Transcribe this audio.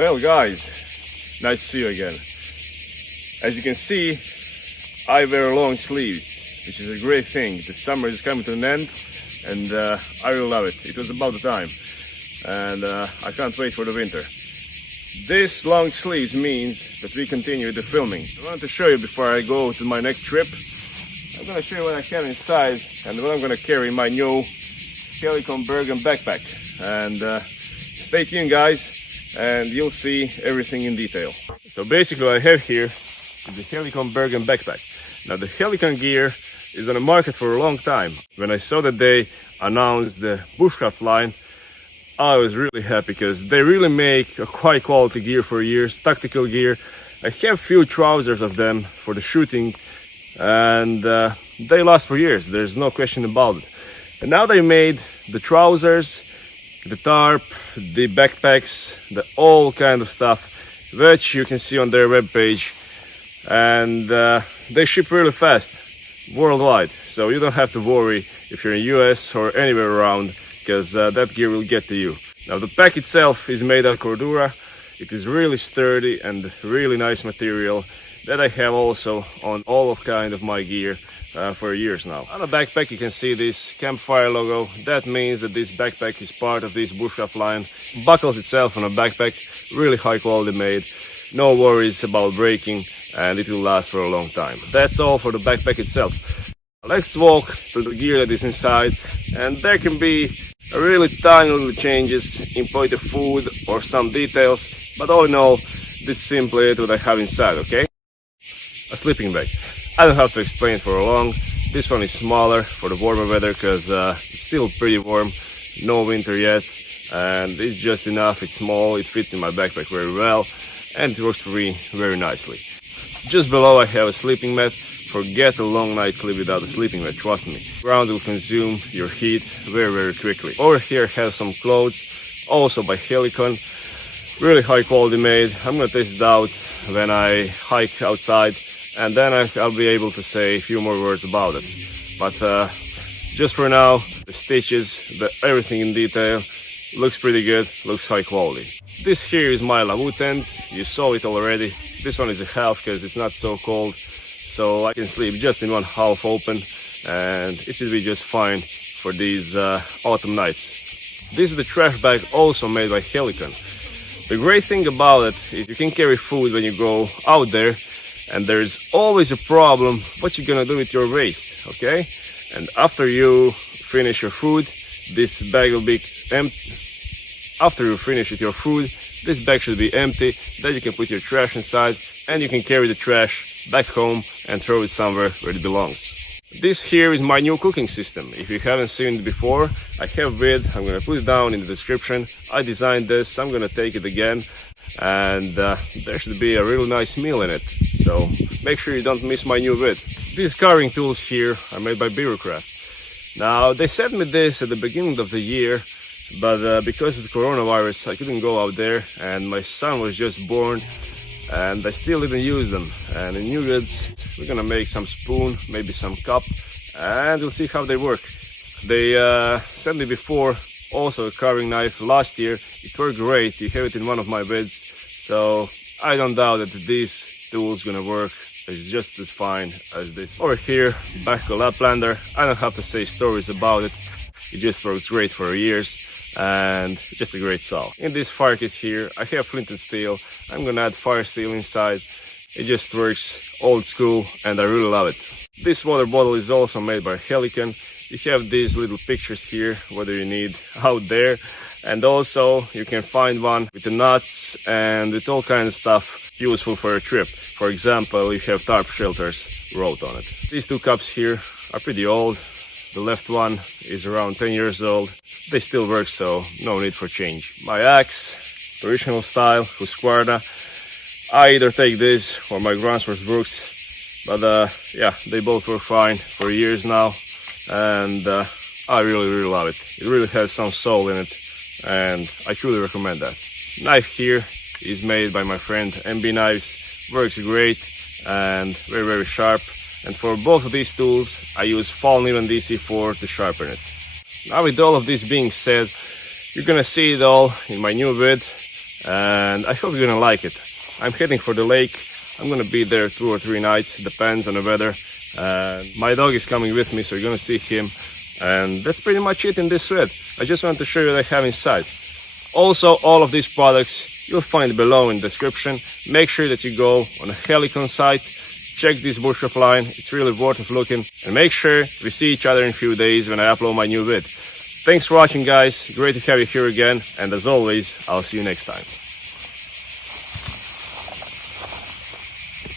Well guys, nice to see you again. As you can see, I wear long sleeves, which is a great thing. The summer is coming to an end and I really love it. It was about the time and I can't wait for the winter. This long sleeves means that we continue the filming. I wanted to show you before I go to my next trip. I'm going to show you what I have inside and what I'm going to carry in my new Helikon Bergen backpack. And stay tuned guys, and you'll see everything in detail. So basically what I have here is the Helikon Bergen backpack. Now the Helikon gear is on the market for a long time. When I saw that they announced the Bushcraft line, I was really happy because they really make a high quality gear for years, tactical gear. I have few trousers of them for the shooting and they last for years, there's no question about it. And now they made the trousers, the tarp, the backpacks, the all kind of stuff which you can see on their webpage, and they ship really fast worldwide, so you don't have to worry if you're in US or anywhere around, because that gear will get to you. Now the pack itself is made out of cordura. It is really sturdy and really nice material that I have also on all of kind of my gear for years now. On the backpack you can see this campfire logo. That means that this backpack is part of this Bushcraft line. Buckles itself on a backpack, really high quality made, no worries about breaking, and it will last for a long time. That's all for the backpack itself. Let's walk to the gear that is inside, and there can be really tiny little changes in point of food or some details, but all in all, this is simply what I have inside, okay? A sleeping bag. I don't have to explain for long. This one is smaller for the warmer weather because it's still pretty warm, no winter yet, and it's just enough. It's small, it fits in my backpack very well, and it works for me very nicely. Just below I have a sleeping mat. Forget a long night's sleep without a sleeping mat, trust me. Ground will consume your heat very quickly. Over here I have some clothes, also by Helikon, really high quality made. I'm gonna test it out when I hike outside, and then I'll be able to say a few more words about it. But just for now, the stitches, everything in detail, looks pretty good, looks high quality. This here is my Lavu tent. You saw it already. This one is a half because it's not so cold, so I can sleep just in one half open, and it should be just fine for these autumn nights. This is the trash bag, also made by Helikon. The great thing about it is you can carry food when you go out there, and there's always a problem what you're gonna do with your waste, okay? And after you finish your food, this bag will be empty. After you finish with your food, this bag should be empty. Then you can put your trash inside, and you can carry the trash back home and throw it somewhere where it belongs. This here is my new cooking system. If you haven't seen it before, I have it. I'm gonna put it down in the description. I designed this. I'm gonna take it again, and there should be a really nice meal in it. So make sure you don't miss my new vid. These carving tools here are made by Bushcraft. Now they sent me this at the beginning of the year, but because of the coronavirus I couldn't go out there, and my son was just born and I still didn't use them. And in new goods we're gonna make some spoon, maybe some cup, and we'll see how they work. They sent me before also a carving knife last year. It worked great. You have it in one of my beds, so I don't doubt that this tool is gonna work. It's just as fine as this. Over here, back to Laplander. I don't have to say stories about it. It just works great for years, and just a great saw. In this fire kit here, I have flint and steel. I'm gonna add fire steel inside. It just works old school, and I really love it. This water bottle is also made by Helikon. You have these little pictures here, whether you need out there, and also you can find one with the nuts and with all kinds of stuff useful for a trip. For example, you have tarp shelters wrote on it. These two cups here are pretty old. The left one is around 10 years old. They still work, so no need for change. My axe, traditional style, Husqvarna. I either take this or my Gransfors Brooks, but yeah, they both work fine for years now, and I really love it. It really has some soul in it, and I truly recommend that. Knife here is made by my friend MB Knives, works great and very sharp. And for both of these tools, I use Fall Nylon DC4 to sharpen it. Now with all of this being said, you're gonna see it all in my new vid. and I hope you're gonna like it. I'm heading for the lake. I'm gonna be there 2 or 3 nights, depends on the weather. My dog is coming with me, so you're gonna see him. And that's pretty much it in this thread. I just want to show you what I have inside. Also, all of these products you'll find below in the description. Make sure that you go on a Helikon site, check this Bushcraft line, it's really worth looking. And make sure we see each other in a few days when I upload my new vid. Thanks for watching, guys, great to have you here again, and as always, I'll see you next time.